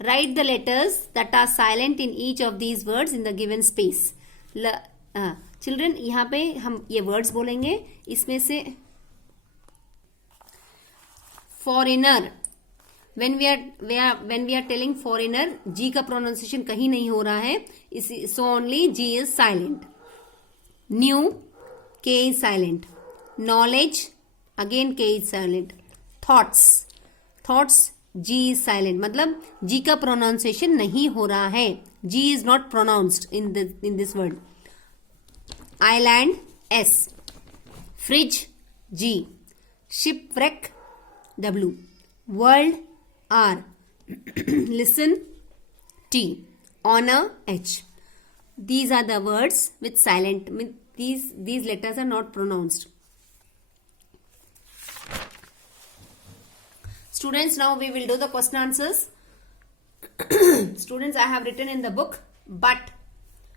Write the letters that are silent in each of these words in the given space. Children, यहाँ पे हम ये words बोलेंगे. इसमें से foreigner, when we are telling foreigner, G का pronunciation कहीं नहीं हो रहा है, so only G is silent. New, K is silent. Knowledge, again K is silent. Thoughts, G is silent. मतलब G का pronunciation नहीं हो रहा है. G is not pronounced in this word. Island, S. Fridge, G. Shipwreck, W. World, R. Listen, T. Honor, H. These are the words with silent. These letters are not pronounced. Students, now we will do the question answers. Students, I have written in the book, but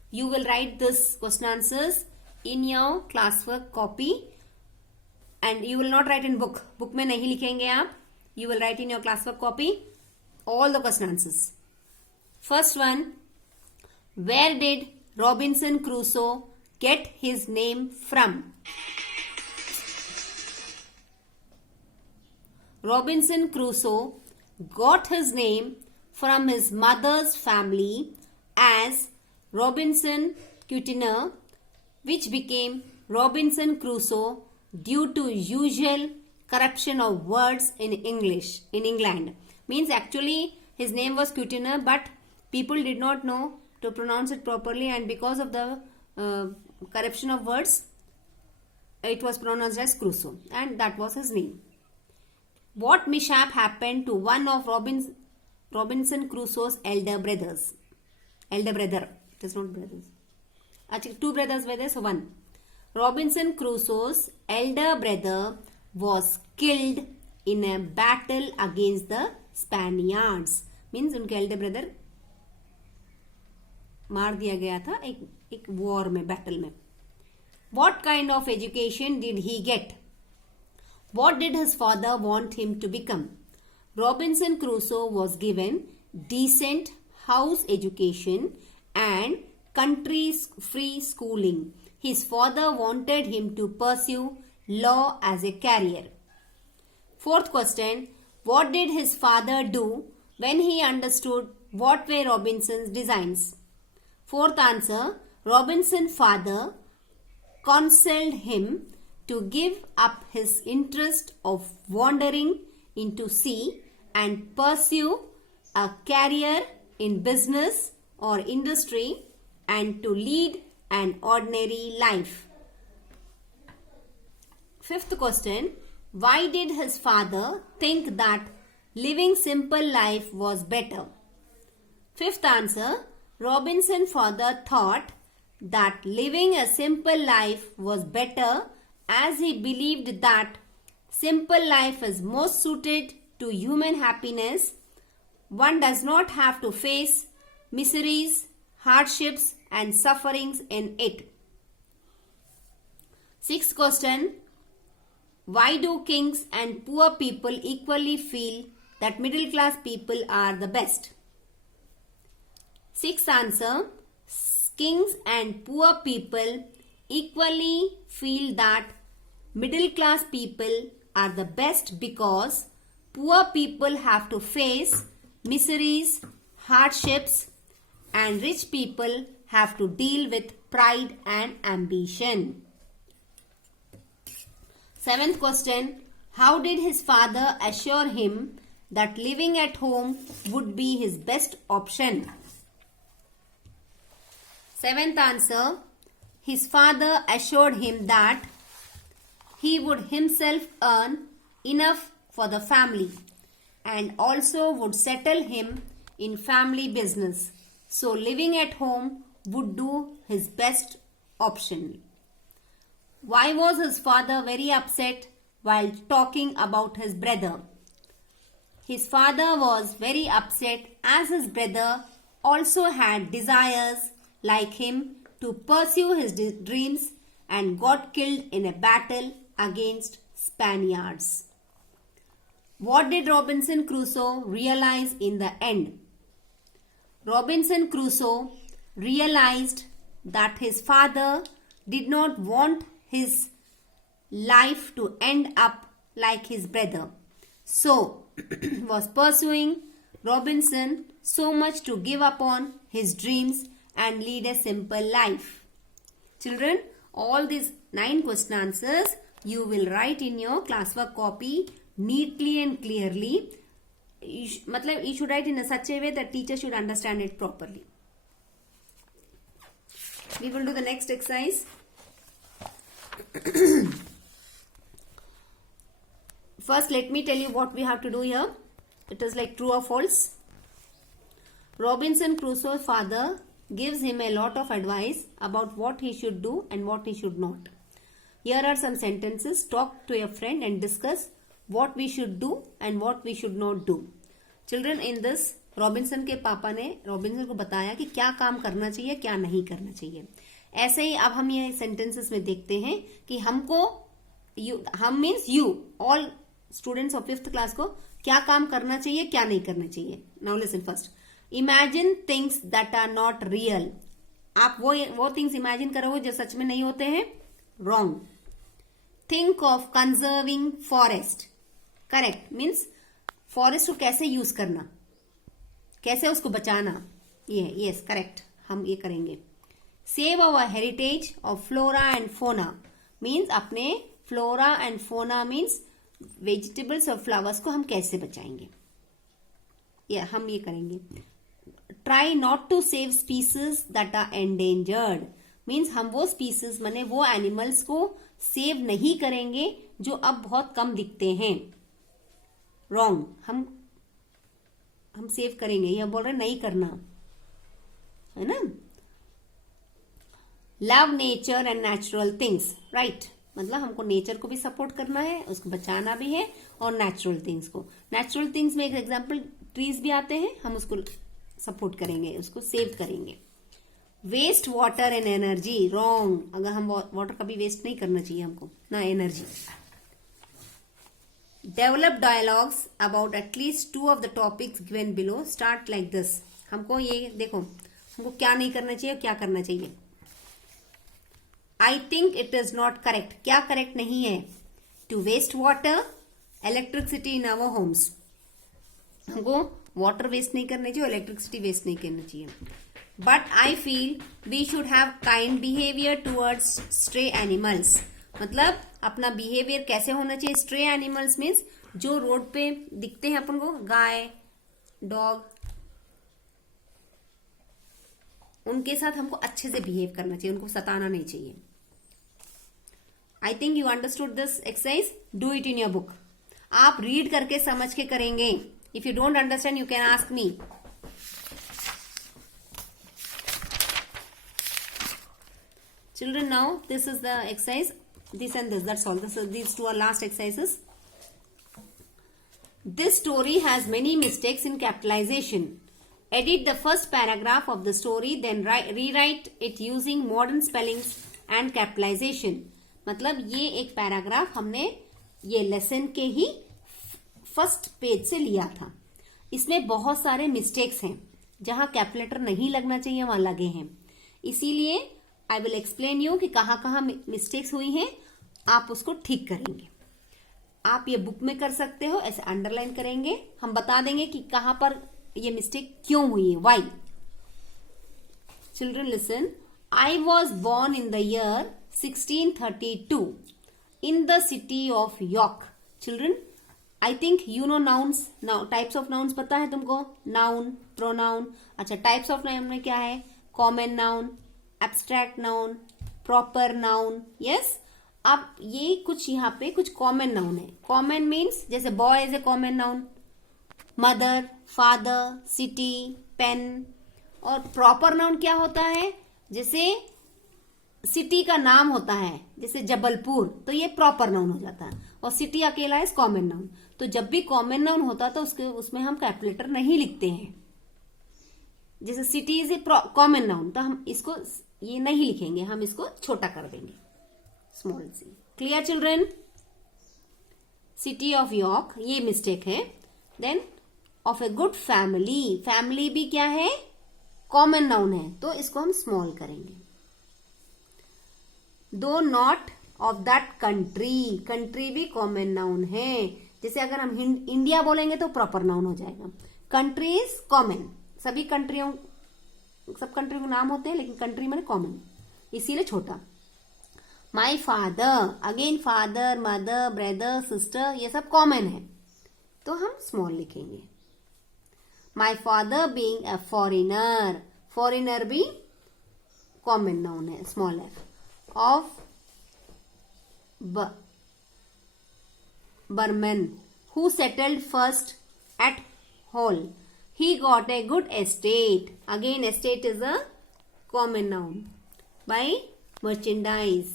you will write this question answers in your classwork copy, and you will not write in book. Book में नहीं लिखेंगे आप. You will write in your classwork copy all the question answers. First one, where did Robinson Crusoe get his name from? Robinson Crusoe got his name from his mother's family as Robinson Crusoe, which became Robinson Crusoe due to usual corruption of words in English in England. Means actually his name was Crusoe, but people did not know to pronounce it properly, and because of the corruption of words, it was pronounced as Crusoe, and that was his name. What mishap happened to one of Robinson Crusoe's elder brothers? Elder brother. It is not brothers. Actually, two brothers were there, so one. Robinson Crusoe's elder brother was killed in a battle against the Spaniards. Means उनके elder brother मार दिया गया था एक war में, battle में. What kind of education did he get? What did his father want him to become? Robinson Crusoe was given decent house education and country's free schooling. His father wanted him to pursue law as a career. Fourth question, what did his father do when he understood what were Robinson's designs? Fourth answer, Robinson's father counseled him to give up his interest of wandering into sea and pursue a career in business or industry and to lead an ordinary life. Fifth question, why did his father think that living simple life was better? Fifth answer, Robinson's father thought that living a simple life was better as he believed that simple life is most suited to human happiness. One does not have to face miseries, hardships and sufferings in it. Sixth question, why do kings and poor people equally feel that middle class people are the best? Sixth answer, kings and poor people equally feel that middle class people are the best because poor people have to face miseries, hardships, and rich people have to deal with pride and ambition. Seventh question, how did his father assure him that living at home would be his best option? Seventh answer, his father assured him that he would himself earn enough for the family and also would settle him in family business. So living at home would do his best option. Why was his father very upset while talking about his brother? His father was very upset as his brother also had desires like him to pursue his dreams and got killed in a battle against Spaniards. What did Robinson Crusoe realize in the end? Robinson Crusoe realized that his father did not want his life to end up like his brother, so was pursuing Robinson so much to give up on his dreams and lead a simple life. Children, all these 9 question answers you will write in your classwork copy neatly and clearly. You should write in such a way that teacher should understand it properly. We will do the next exercise. First, let me tell you what we have to do here. It is like true or false. Robinson Crusoe's father gives him a lot of advice about what he should do and what he should not. Here are some sentences. Talk to a friend and discuss what we should do and what we should not do. Children, in this, Robinson के पापा ने Robinson को बताया कि क्या काम करना चाहिए, क्या नहीं करना चाहिए. ऐसे ही अब हम ये सेंटेंसेस में देखते हैं कि हमको हम means you all students of 5th class को क्या काम करना चाहिए, क्या नहीं करना चाहिए. Now listen first. Imagine things that are not real. आप वो थिंग्स इमेजिन करोगे जो सच में नहीं होते हैं. Wrong. Think of conserving forest. Correct. Means forest को कैसे यूज करना, कैसे उसको बचाना. ये यस करेक्ट, हम ये करेंगे. Save our heritage of flora and fauna. Means अपने flora and fauna means vegetables और फ्लावर्स को हम कैसे बचाएंगे, ये हम ये करेंगे. Try not to save species that are endangered. Means हम वो स्पीसीज माने वो एनिमल्स को सेव नहीं करेंगे जो अब बहुत कम दिखते हैं. रॉन्ग. हम सेव करेंगे, यह बोल रहे नहीं करना, है ना. Love nature and natural things. Right. मतलब हमको नेचर को भी सपोर्ट करना है, उसको बचाना भी है, और नेचुरल थिंग्स को. नेचुरल थिंग्स में एक एग्जांपल ट्रीज भी आते हैं, हम उसको सपोर्ट करेंगे, उसको सेव करेंगे. Waste water and energy. Wrong. अगर हम वाटर कभी वेस्ट नहीं करना चाहिए हमको, ना energy. Develop dialogues about at least 2 of the topics given below. Start like this. हमको ये देखो, हमको क्या नहीं करना चाहिए, क्या करना चाहिए. I think it is not correct. क्या करेक्ट नहीं है? To waste water, electricity in our homes. हमको वाटर वेस्ट नहीं करना चाहिए, इलेक्ट्रिसिटी वेस्ट नहीं करना चाहिए. But I feel we should have kind behavior towards stray animals. मतलब अपना बिहेवियर कैसे होना चाहिए. स्ट्रे एनिमल्स मीन्स जो रोड पे दिखते हैं अपन को, गाय, डॉग, उनके साथ हमको अच्छे से बिहेव करना चाहिए, उनको सताना नहीं चाहिए. आई think you understood this exercise. Do it in your book. आप रीड करके समझ के करेंगे. If you don't understand you can ask me. Children, now this is the exercise. This and this, that's all. These 2 are last exercises. This story has many mistakes in capitalization. Edit the first paragraph of the story, then rewrite it using modern spellings and capitalization. मतलब ये एक paragraph हमने ये lesson के ही first page से लिया था. इसमें बहुत सारे मिस्टेक्स हैं, जहां कैलकुलेटर नहीं लगना चाहिए वहां लगे हैं. इसीलिए आई विल एक्सप्लेन यू कि कहाँ कहाँ मिस्टेक्स हुई हैं, आप उसको ठीक करेंगे. आप ये बुक में कर सकते हो, ऐसे अंडरलाइन करेंगे. हम बता देंगे कि कहां पर ये मिस्टेक क्यों हुई है, why. Children listen. I was born in the year 1632 in the city of York. Children, I think you know nouns. Types of nouns पता है तुमको. Noun, pronoun. अच्छा, टाइप्स ऑफ नाउन में क्या है? Common noun, abstract noun, proper noun. Yes. अब ये कुछ यहाँ पे कुछ कॉमन नाउन है. कॉमन मीन्स जैसे boy is a common noun, mother, father, city, pen. और प्रॉपर नाउन क्या होता है? जैसे सिटी का नाम होता है, जैसे जबलपुर, तो ये प्रॉपर नाउन हो जाता है. और सिटी अकेला इज कॉमन नाउन. तो जब भी कॉमन नाउन होता तो उसमें हम कैलकुलेटर नहीं लिखते हैं. जैसे city is a common noun, तो हम इसको ये नहीं लिखेंगे, हम इसको छोटा कर देंगे, small c. Clear children? City of York, ये मिस्टेक है. Then of a good family. Family भी क्या है? कॉमन नाउन है तो इसको हम स्मॉल करेंगे. दो not of that country, country भी कॉमन नाउन है. जैसे अगर हम इंडिया बोलेंगे तो प्रॉपर नाउन हो जाएगा. कंट्री इज कॉमन, सभी कंट्रियों, सब कंट्री के नाम होते हैं लेकिन कंट्री में कॉमन, इसीलिए छोटा. My father, again father, mother, brother, sister ये सब कॉमन है तो हम स्मॉल लिखेंगे. My father being a foreigner, foreigner भी कॉमन नाउन है, small F. Of Burman, who settled first at Hull. He got a good estate. Again, estate is a common noun. By merchandise.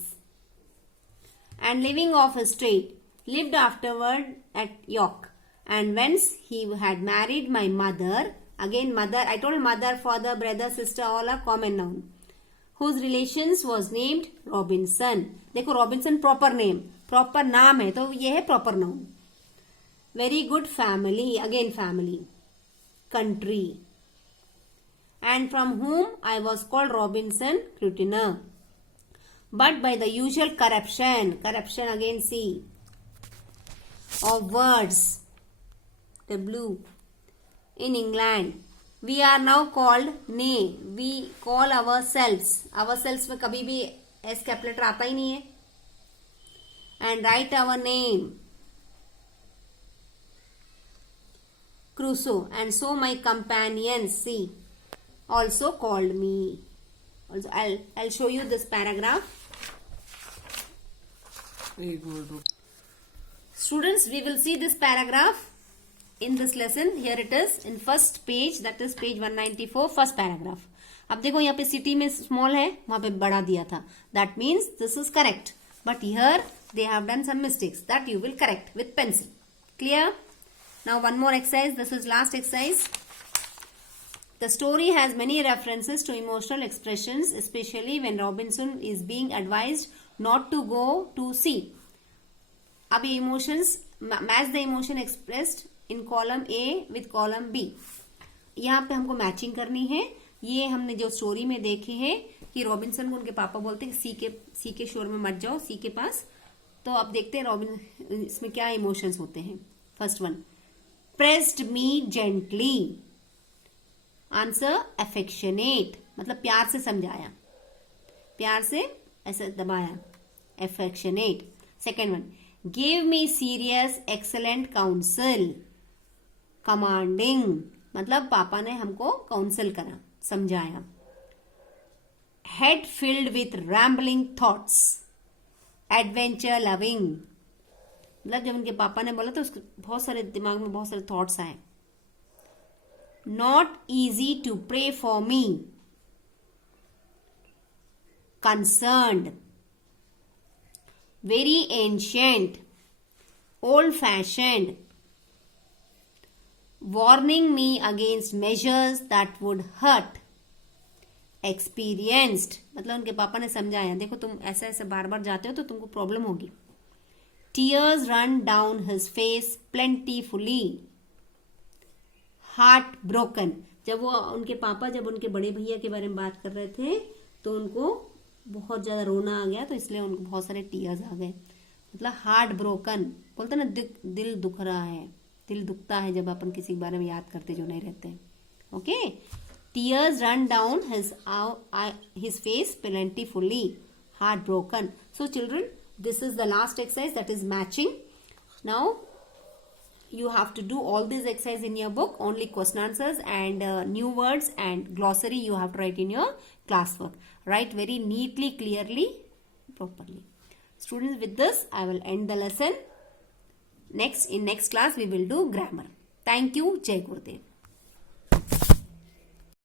And living off estate, lived afterward at York. And whence he had married my mother. Again, mother, I told mother, father, brother, sister, all are common noun. Whose relations was named Robinson. देखो Robinson proper name, proper नाम है तो ये है proper noun. Very good family, again family. Country. And from whom I was called Robinson Crusoe. But by the usual corruption again C, of words, W, in England. We are now called, nay, we call ourselves. Ourselves में कभी भी S capital आता ही नहीं है. And write our name, Crusoe. And so my companions, see, also called me. Also, I'll show you this paragraph. Students, we will see this paragraph in this lesson. Here it is in first page, that is page 194, first paragraph. अब देखो यहाँ पे city में small है, वहां पे बड़ा दिया था. That means this is correct. But here they have done some mistakes that you will correct with pencil. Clear? Now one more exercise. This is last exercise. The story has many references to emotional expressions, especially when Robinson is being advised not to go to sea. अब ये emotions, match the emotion expressed in column A with column B. यहाँ पे हमको matching करनी है. ये हमने जो स्टोरी में देखे हैं कि रॉबिन्सन को उनके पापा बोलते हैं सी के शोर में मत जाओ, सी के पास. तो अब देखते हैं इसमें क्या इमोशंस होते हैं. फर्स्ट वन, प्रेस्ड मी जेंटली. आंसर अफेक्शनेट, मतलब प्यार से समझाया, प्यार से ऐसे दबाया, affectionate. Second one, give me serious excellent council. Commanding, मतलब पापा ने हमको काउंसिल करा, समझाया. Head filled with rambling thoughts. Adventure loving, मतलब जब उनके पापा ने बोला तो उसके बहुत सारे दिमाग में बहुत सारे थॉट्स आए. Not easy to pray for me. Concerned. Very ancient. Old fashioned. warning me against measures that would hurt. Experienced, मतलब उनके पापा ने समझाया, देखो तुम ऐसे ऐसे बार बार जाते हो तो तुमको प्रॉब्लम होगी. Tears run down his face plentifully. Heart broken, जब वो उनके पापा जब उनके बड़े भैया के बारे में बात कर रहे थे तो उनको बहुत ज्यादा रोना आ गया, तो इसलिए उनको बहुत सारे टीयर्स आ गए. मतलब हार्ट ब्रोकन, बोलते ना दिल दुख रहा है, दिल दुखता है जब अपन किसी के बारे में याद करते जो नहीं रहते. Okay. Tears run down his face plentifully. Heart broken. So children, this is the last exercise, that is matching. Now you have to do all these exercises in your book, only question answers and new words and glossary you have to write in your classwork. Write very neatly, clearly, properly. Students, with this I will end the lesson. In next class we will do grammar. Thank you. Jai Gurudev.